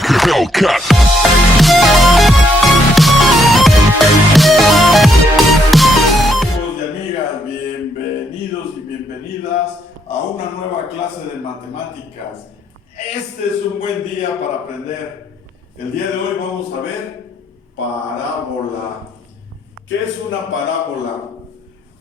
like a Hellcat. Amigos y amigas, bienvenidos y bienvenidas a una nueva clase de matemáticas. Este es un buen día para aprender. El día de hoy vamos a ver parábola. ¿Qué es una parábola?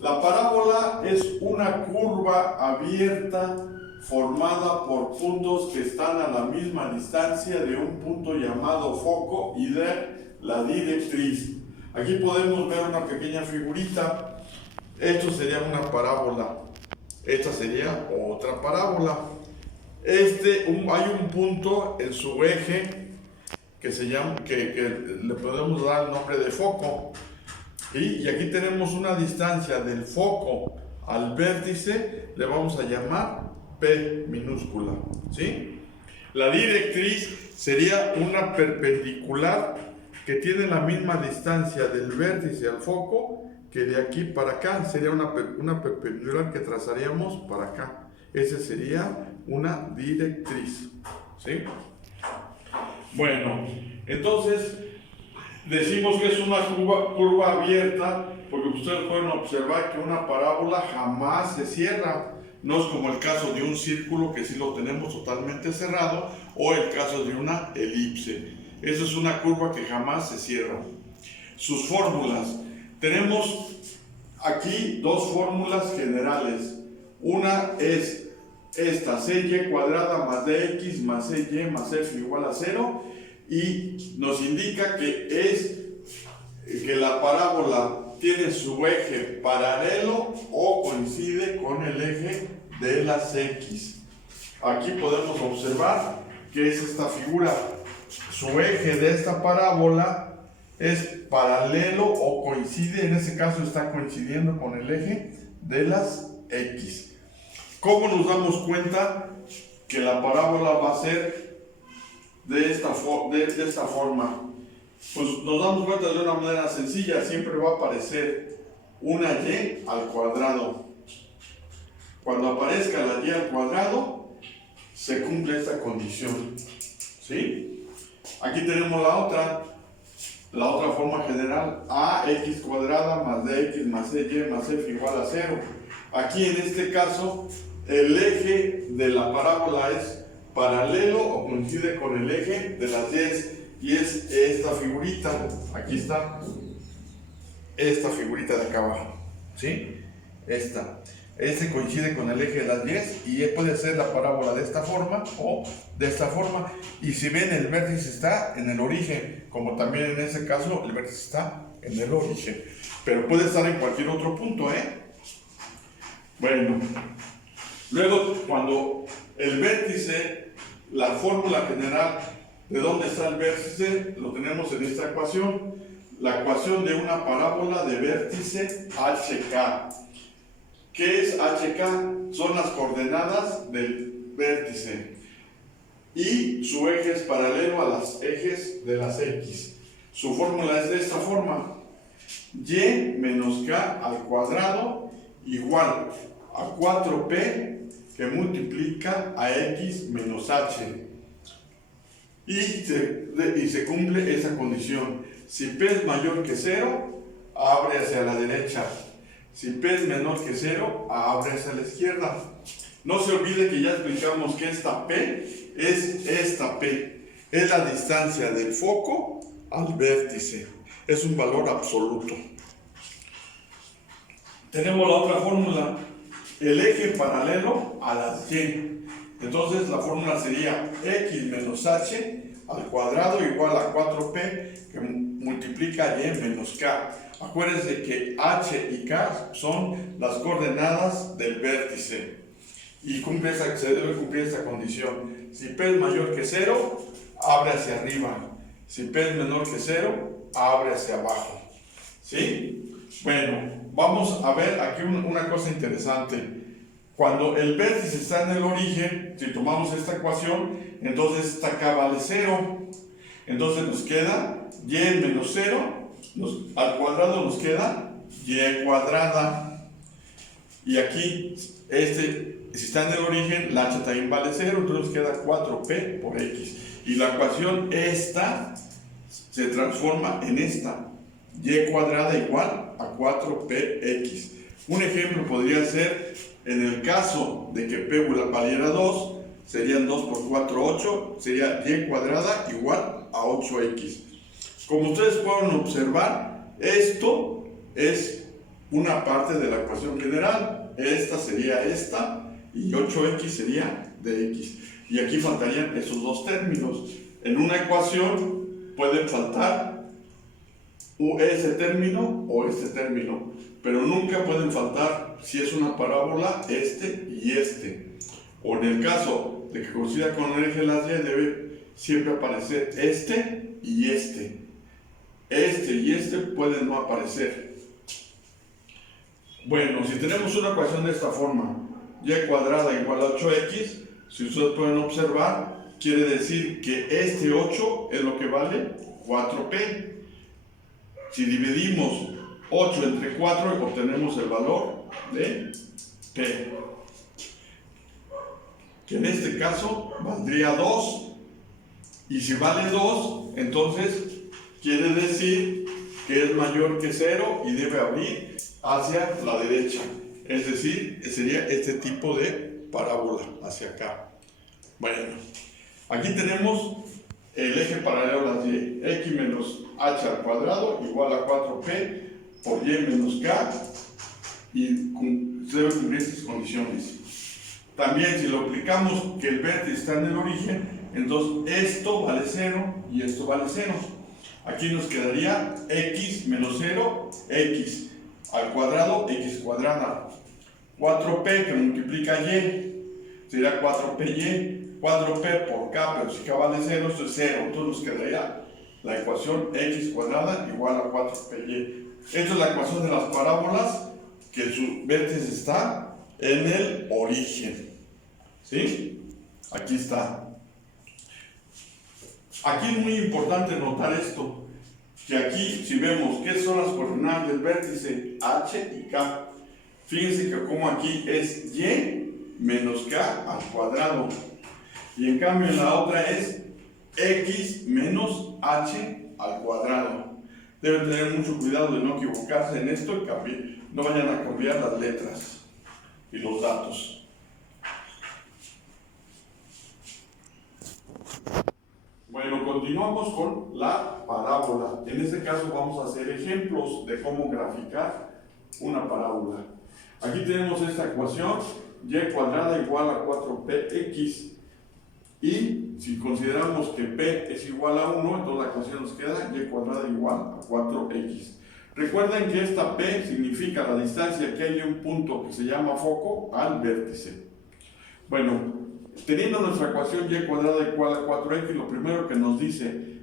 La parábola es una curva abierta formada por puntos que están a la misma distancia de un punto llamado foco y de la directriz. Aquí podemos ver una pequeña figurita. Esto sería una parábola. Esta sería otra parábola. Hay un punto en su eje que se llama, que le podemos dar el nombre de foco. Y aquí tenemos una distancia del foco al vértice, le vamos a llamar P minúscula, ¿sí? La directriz sería una perpendicular que tiene la misma distancia del vértice al foco que de aquí para acá. Sería una perpendicular que trazaríamos para acá. Esa sería una directriz, ¿sí? Bueno, entonces decimos que es una curva abierta porque ustedes pueden observar que una parábola jamás se cierra. No es como el caso de un círculo que sí lo tenemos totalmente cerrado, o el caso de una elipse. Esa es una curva que jamás se cierra. Sus fórmulas. Tenemos aquí dos fórmulas generales. Una es esta, cy cuadrada más dx más cy más f igual a 0. Y nos indica que la parábola tiene su eje paralelo o coincide con el eje de las x. Aquí podemos observar que es esta figura. Su eje de esta parábola es paralelo o coincide, en este caso está coincidiendo con el eje de las x. ¿Cómo nos damos cuenta que la parábola va a ser de esta forma? Pues nos damos cuenta de una manera sencilla. Siempre va a aparecer una y al cuadrado. Cuando aparezca la y al cuadrado, se cumple esta condición, ¿sí? Aquí tenemos la otra forma general, ax cuadrada más dx más cy más f igual a 0. Aquí en este caso, el eje de la parábola es paralelo o coincide con el eje de las y es esta figurita. Aquí está esta figurita de acá abajo, ¿sí? Este coincide con el eje de las y puede ser la parábola de esta forma o de esta forma. Y si ven, el vértice está en el origen, como también en ese caso el vértice está en el origen, pero puede estar en cualquier otro punto, Bueno, luego cuando el vértice, la fórmula general de dónde está el vértice, lo tenemos en esta ecuación. La ecuación de una parábola de vértice HK. ¿Qué es HK? Son las coordenadas del vértice. Y su eje es paralelo a los ejes de las x. Su fórmula es de esta forma. Y menos k al cuadrado igual a 4p que multiplica a x menos h. Y se cumple esa condición. Si p es mayor que 0, abre hacia la derecha. Si p es menor que 0, abre hacia la izquierda. No se olvide que ya explicamos que esta p es esta p. Es la distancia del foco al vértice. Es un valor absoluto. Tenemos la otra fórmula. El eje paralelo a las y. Entonces la fórmula sería x menos h al cuadrado igual a 4p que multiplica y menos k. Acuérdense que h y k son las coordenadas del vértice y se debe cumplir esta condición. Si p es mayor que 0, abre hacia arriba. Si p es menor que 0, abre hacia abajo, ¿sí? Bueno, vamos a ver aquí una cosa interesante. Cuando el vértice está en el origen, si tomamos esta ecuación, entonces esta k vale 0. Entonces nos queda y menos 0, al cuadrado nos queda y cuadrada. Y aquí, si está en el origen, la h también vale 0, entonces nos queda 4p por x. Y la ecuación esta se transforma en esta. Y cuadrada igual a 4px. Un ejemplo podría ser, en el caso de que p valiera 2, serían 2 por 4, 8, sería y cuadrada igual a 8x. Como ustedes pueden observar, esto es una parte de la ecuación general. Esta sería esta y 8x sería de x. Y aquí faltarían esos dos términos. En una ecuación pueden faltar ese término o este término, pero nunca pueden faltar, si es una parábola, este y este. O en el caso de que coincida con el eje de las y, debe siempre aparecer este y este. Este y este pueden no aparecer. Bueno, si tenemos una ecuación de esta forma, y cuadrada igual a 8x, si ustedes pueden observar, quiere decir que este 8 es lo que vale 4p. Si dividimos 8 entre 4, obtenemos el valor de p, que en este caso valdría 2. Y si vale 2, entonces quiere decir que es mayor que 0 y debe abrir hacia la derecha. Es decir, sería este tipo de parábola hacia acá. Bueno, aquí tenemos el eje paralelo a las y. X menos h al cuadrado igual a 4p por y menos k, y debe cumplir estas condiciones. También, si lo aplicamos que el vértice está en el origen, entonces esto vale 0 y esto vale 0. Aquí nos quedaría x menos 0, x al cuadrado, x cuadrada. 4p que multiplica y, sería 4py, 4p por k, pero si k vale 0, esto es 0. Entonces nos quedaría la ecuación x cuadrada igual a 4py. Esta es la ecuación de las parábolas, que su vértice está en el origen. ¿Sí? Aquí está. Aquí es muy importante notar esto, que aquí, si vemos qué son las coordenadas del vértice h y k, fíjense que como aquí es y menos k al cuadrado, y en cambio en la otra es x menos h al cuadrado. Deben tener mucho cuidado de no equivocarse en esto y no vayan a cambiar las letras y los datos. Bueno, continuamos con la parábola. En este caso vamos a hacer ejemplos de cómo graficar una parábola. Aquí tenemos esta ecuación, y cuadrada igual a 4px, y si consideramos que p es igual a 1, entonces la ecuación nos queda y cuadrada igual a 4x. Recuerden que esta p significa la distancia que hay de un punto que se llama foco al vértice. Bueno, teniendo nuestra ecuación y cuadrada igual a 4x, lo primero que nos dice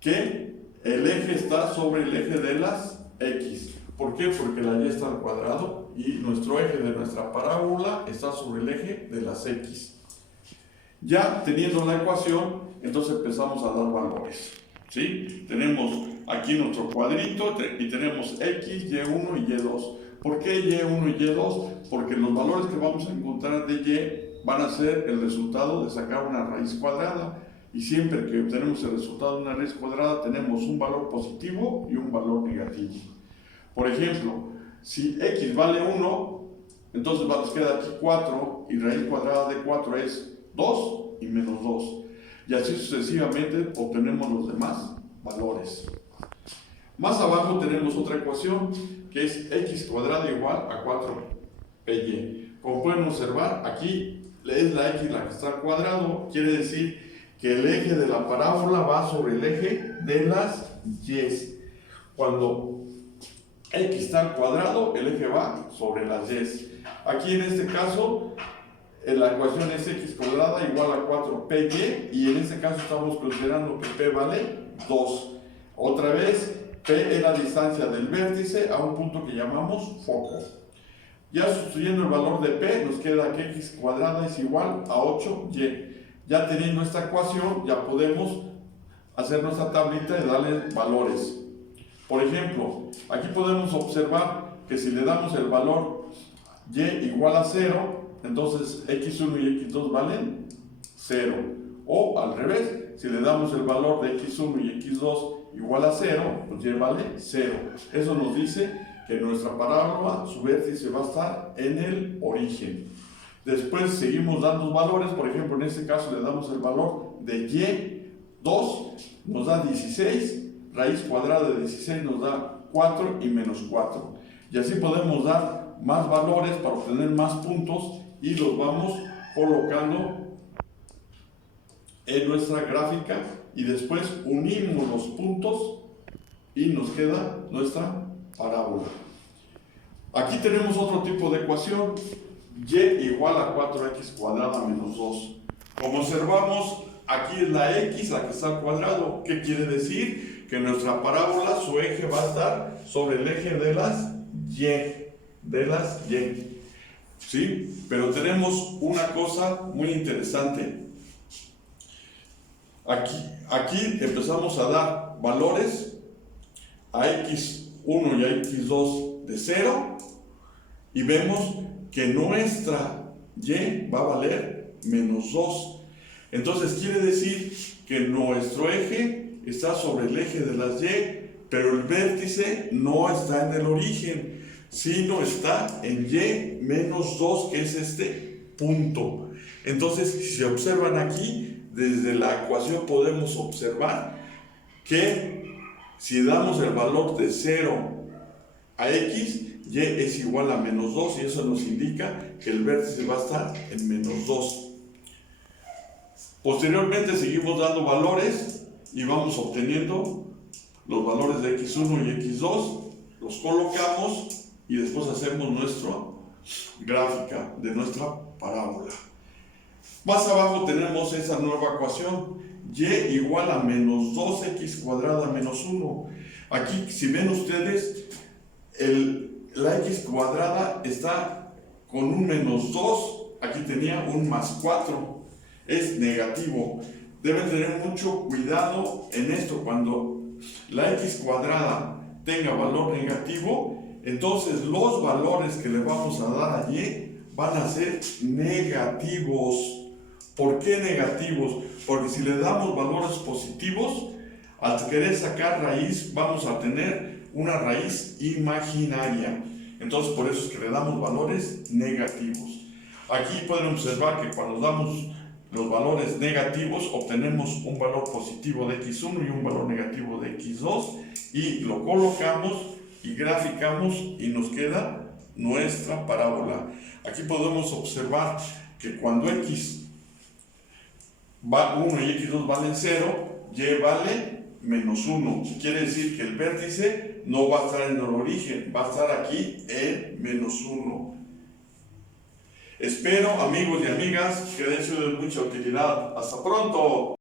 que el eje está sobre el eje de las x. ¿Por qué? Porque la y está al cuadrado y nuestro eje de nuestra parábola está sobre el eje de las x. Ya teniendo la ecuación, entonces empezamos a dar valores. ¿Sí? Tenemos aquí nuestro cuadrito y tenemos x, y1 y y2. ¿Por qué y1 y y2? Porque los valores que vamos a encontrar de y van a ser el resultado de sacar una raíz cuadrada, y siempre que obtenemos el resultado de una raíz cuadrada tenemos un valor positivo y un valor negativo. Por ejemplo, si x vale 1, entonces nos queda aquí 4, y raíz cuadrada de 4 es 2 y menos 2, y así sucesivamente obtenemos los demás valores. Más abajo tenemos otra ecuación que es x cuadrada igual a 4py. Como pueden observar, aquí es la x la que está al cuadrado, quiere decir que el eje de la parábola va sobre el eje de las y. Cuando x está al cuadrado, el eje va sobre las y. Aquí en este caso, la ecuación es x cuadrada igual a 4py, y en este caso estamos considerando que p vale 2. Otra vez, p es la distancia del vértice a un punto que llamamos foco. Ya sustituyendo el valor de p, nos queda que x cuadrada es igual a 8y. Ya teniendo esta ecuación, ya podemos hacer nuestra tablita y darle valores. Por ejemplo, aquí podemos observar que si le damos el valor y igual a 0, entonces x1 y x2 valen 0. O al revés, si le damos el valor de x1 y x2 igual a 0, pues y vale 0. Eso nos dice que nuestra parábola, su vértice va a estar en el origen. Después seguimos dando valores, por ejemplo, en este caso le damos el valor de y2, nos da 16, raíz cuadrada de 16 nos da 4 y menos 4. Y así podemos dar más valores para obtener más puntos y los vamos colocando en nuestra gráfica y después unimos los puntos y nos queda nuestra parábola. Aquí tenemos otro tipo de ecuación, y igual a 4x cuadrada menos 2. Como observamos, aquí es la x la que está al cuadrado. ¿Qué quiere decir? Que nuestra parábola, su eje va a estar sobre el eje de las y. ¿Sí? Pero tenemos una cosa muy interesante. Aquí empezamos a dar valores a x1 y a x2 de 0 y vemos que nuestra y va a valer menos 2. Entonces quiere decir que nuestro eje está sobre el eje de las y, pero el vértice no está en el origen, sino está en y menos 2, que es este punto. Entonces, si observan aquí, desde la ecuación podemos observar que si damos el valor de 0 a x, y es igual a menos 2, y eso nos indica que el vértice va a estar en menos 2. Posteriormente seguimos dando valores y vamos obteniendo los valores de x1 y x2, los colocamos y después hacemos nuestra gráfica de nuestra parábola. Más abajo tenemos esa nueva ecuación, y igual a menos 2x cuadrada menos 1. Aquí, si ven ustedes, la x cuadrada está con un menos 2, aquí tenía un más 4, es negativo. Deben tener mucho cuidado en esto. Cuando la x cuadrada tenga valor negativo, entonces los valores que le vamos a dar a y van a ser negativos. ¿Por qué negativos? Porque si le damos valores positivos, al querer sacar raíz, vamos a tener una raíz imaginaria. Entonces, por eso es que le damos valores negativos. Aquí pueden observar que cuando damos los valores negativos, obtenemos un valor positivo de x1 y un valor negativo de x2, y lo colocamos y graficamos y nos queda nuestra parábola. Aquí podemos observar que cuando x va 1 y x2 valen 0, y vale menos 1. Quiere decir que el vértice no va a estar en el origen, va a estar aquí en menos 1. Espero, amigos y amigas, que haya sido de mucha utilidad. ¡Hasta pronto!